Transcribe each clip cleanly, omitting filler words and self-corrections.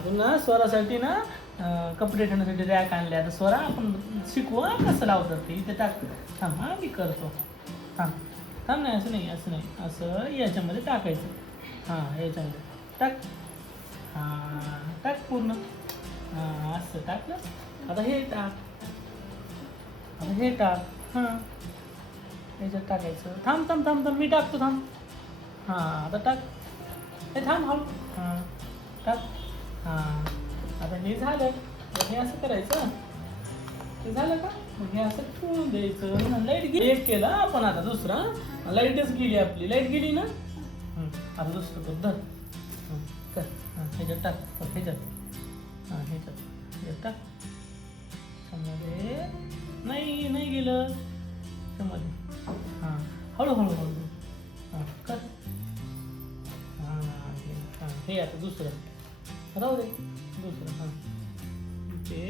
आपण ना स्वरासाठी ना कपडे ठेवण्यासाठी रॅक आणले. आता स्वरा आपण शिकवू कसं लावतात ते. इथे टाक. थांब मी करतो. थांब थांब. नाही असं नाही, असं नाही, असं याच्यामध्ये टाकायचं. याच्यामध्ये टाक. टाक पूर्ण. असं टाक. आता हे टाक. आता हे टाक. याच्यात टाकायचं. थांब थांब थांब थांब मी टाकतो. थांब. आता टाक. हे थांब हळू. टाक. आता हे झालं. हे असं करायचं. हे झालं का? मग हे असं ठेवून द्यायचं. लाईट गेली. एक केला आपण. आता दुसरा. लाईटच गेली आपली. लाईट गेली ना. आता दुसरं कर. धर. कर. ह्याच्यात टाक. ह्याच्यात. ह्याच्यात टाक. समजले? नाही गेलं. समजले? हळू कर. हे आता दुसरं राहू दे. दुसरं ते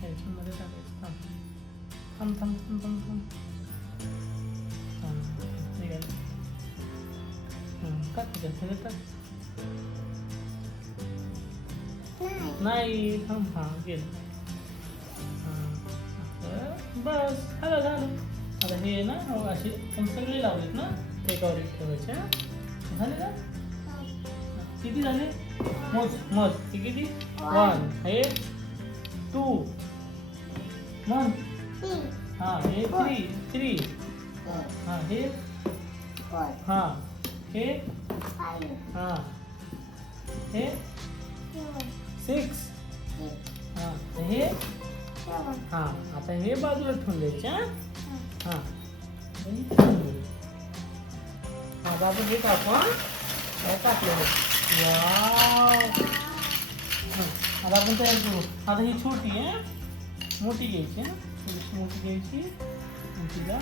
ह्याच्यामध्ये टाकायचं. थांब. निघालं. टाक त्याच्यात. टाक. नाही थांब. गेलं. बस झालं. आता हे ना असे पण सगळे लावलेत ना. एकावर एक ठेवायचे. झाले का? किती झाले? मोज. किती? 1 हे 2 मग हे 3 हे हे 6 हे आता हे बाजूला ठेवून द्यायचे. बाजू हे टाकून टाकलं. आता आपण तयार करू. आता ही छोटी आहे. मोठी घ्यायची. मोठी घ्यायची. मोठीला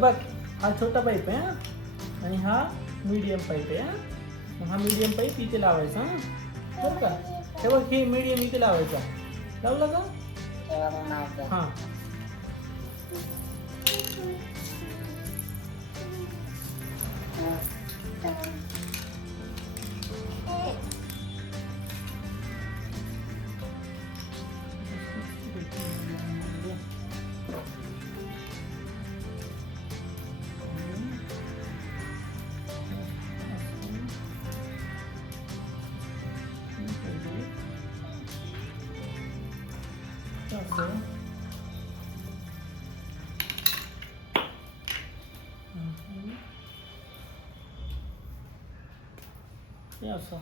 बघ. हा छोटा पाईप आहे आणि हा मीडियम पाईप आहे. मग हा मीडियम पाईप इथे लावायचा. बरं का? हे बघ, हे मीडियम इथे लावायचा. लावला का? असं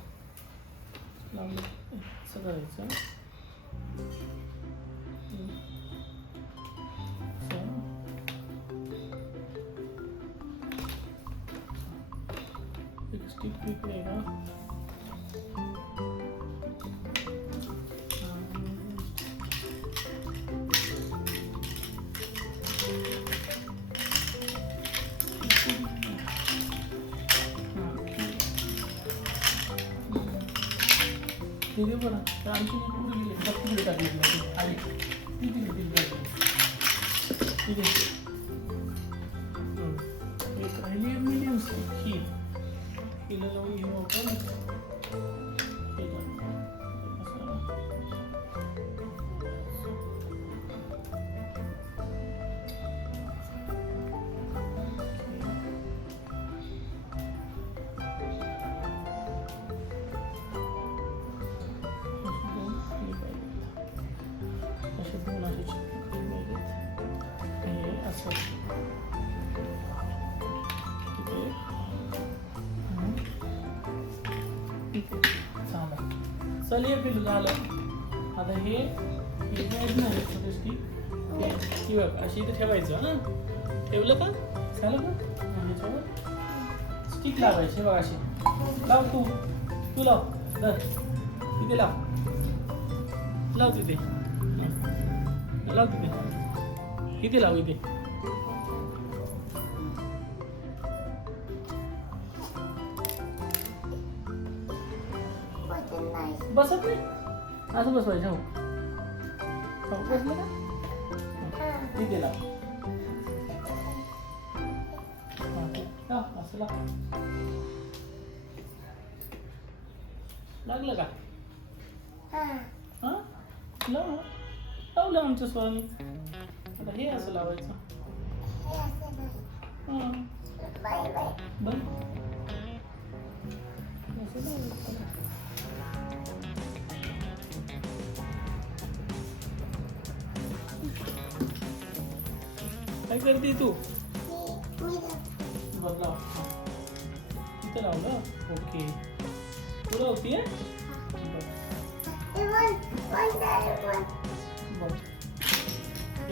लावलं. असं करायचं. एक स्टिक पिकलेगा. तिथे बघा. तर आणखी पुढे गेले. पुढे टाकली आली. तिथे एक राहिली मीडियम ही हिला लावून घेऊ आपण. चल ये पिलू झालं. आता हे नाही स्टिक बघ अशी इथे ठेवायचं. ठेवलं का? झालं का? ह्याच्यावर स्टिक लावायची बघ अशी. लाव तू लाव. तिथे लाव तिथे. इथे लाव. इथे बसत नाही असं बसवायचं. हो हो बसलं का ठीक आहे लाव. असं लाव. लागलं का? हां लावलं आमच्या स्वामी. आता हे असं लावायचं. हां बरं असं लावायचं. काय करते तू? बरं लाव. इथं लावलं. ओके तुला होती आहे.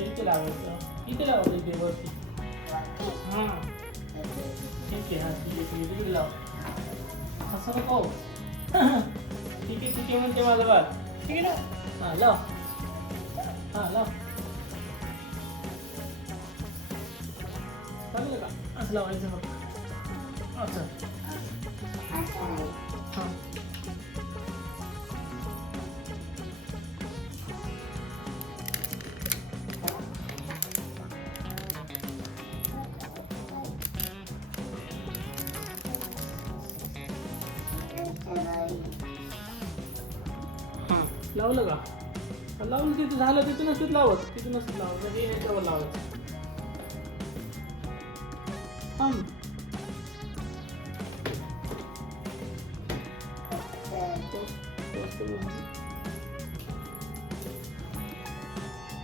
इथे लावायचं. इथे लावायचं इथे वरती. हां ठीक आहे. हां ठीक आहे इथे लाव. असं नको. ठीक आहे म्हणते माझं बाळ. ठीक आहे ना. हां लाव. हां लाव. चांगलं का? असं लावायचं मग. असं हां लावलं का? लावलं तिथं झालं. तिथूनच तिथं लावत. तिथूनच लावत. हे याच्यावर लावायचं. थांब.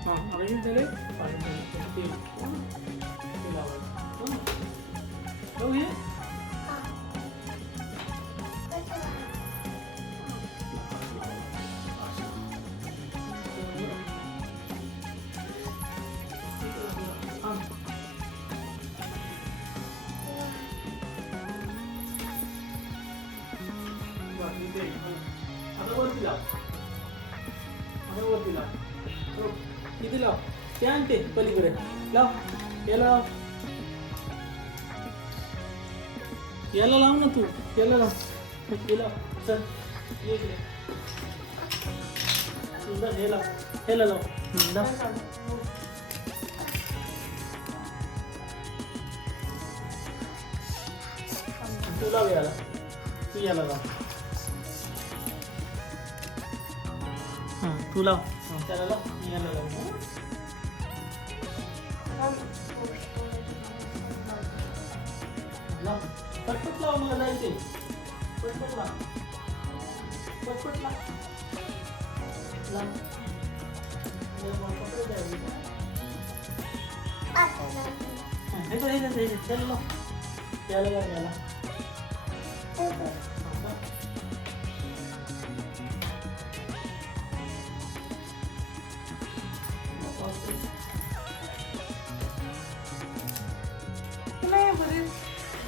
हां आता हे झाले. ते लावायचं. हो हे आता वरती लाव. आता वरती लाव. इथे लाव. ते आणते पलीकडे लाव. याला लाव. याला लाव ना तू. याला लाव. हे लाव. चल ये इकडे. सुंदर हे लाव. ह्याला लाव. लाव. तू लाव याला. तू याला लाव. हां तू लाव. त्याला लाव. याला लाव. लाव. पटपट लाव. मला जायचे. पटपट लाव. पटपट लाव. लाव. हे त्याला लाव. याला लाव. याला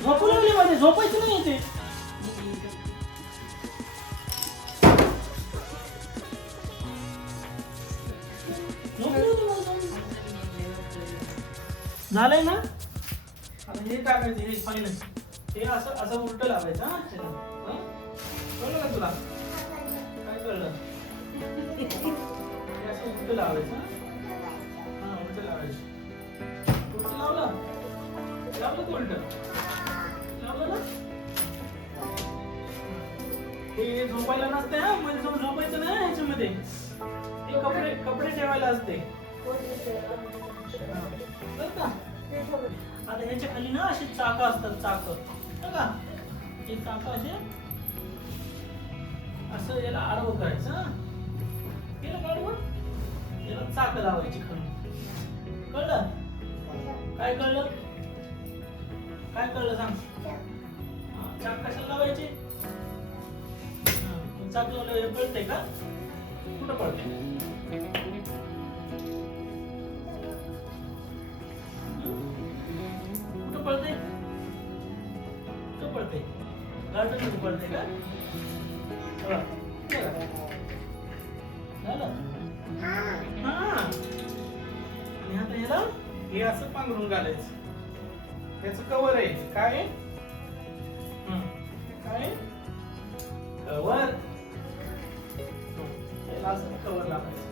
झोपू लागली मध्ये. झोपायचं नाही येते. झालंय ना. आता हे टाकायचं. हे फायनल. हे असं असं उलट लावायचं. हां कळलं का तुला? काय कळलं? हे असं उलट लावायचं. हां उलट लावायचं. उलट लावलं. लावलं का उलट? लावलं ना. हे झोपायला नसते. हा मध्ये जाऊन झोपायचं नाही ह्याच्यामध्ये. हे कपडे कपडे ठेवायला असते. आता ह्याच्या खाली ना अशी चाकं असतात. चाकं का? हे चाकं असे असं याला आडवं करायचं. केलं का आडवं? याला चाकं लावायची खाली. कळलं? काय कळलं? काय कळलं सांग. चाक कशाला लावायचे? चाक लावलं पळते का? कुठं पळते? कुठं पळते? कुठं पळते? गार्डन मध्ये पळते का? झालं? हां. आणि आता ह्याला हे असं पांघरून घालायचं. त्याचं कवर आहे. काय आहे? काय कवर. याला असं कवर लावायचं.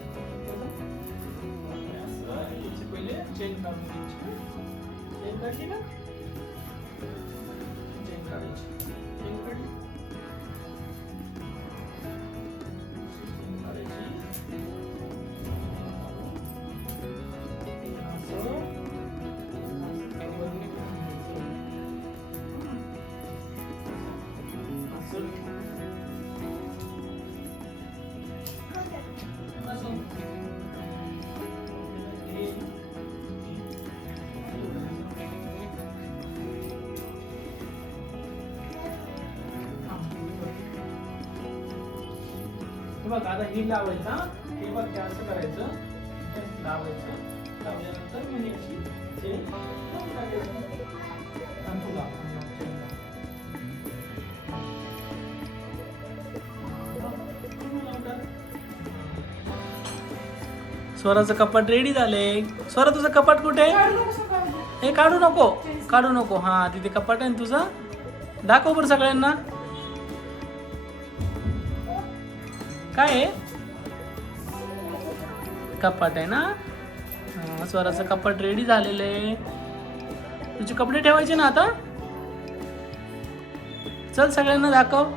असं याची पहिले चेन काढून घ्यायची. चेन काढली ना, चेन काढायची. चेन काढली, चेन काढायची. असं बघ आता हे लावायचं. हे बघ काय असं करायचं, लावायचं. लावल्यानंतर मग याची चेन लावून टाकायची. आणि तू लाव, चेन लाव. स्वराचं कपाट रेडी झाले. स्वरा तुझं कपाट कुठे? हे काढू नको, काढू नको. हा तिथे कपाट आहे ना तुझं, दाखव बरं सगळ्यांना. काय आहे? कपाट आहे ना. स्वराचं कपाट रेडी झालेलं आहे. तुझे कपडे ठेवायचे ना आता. चल सगळ्यांना दाखव.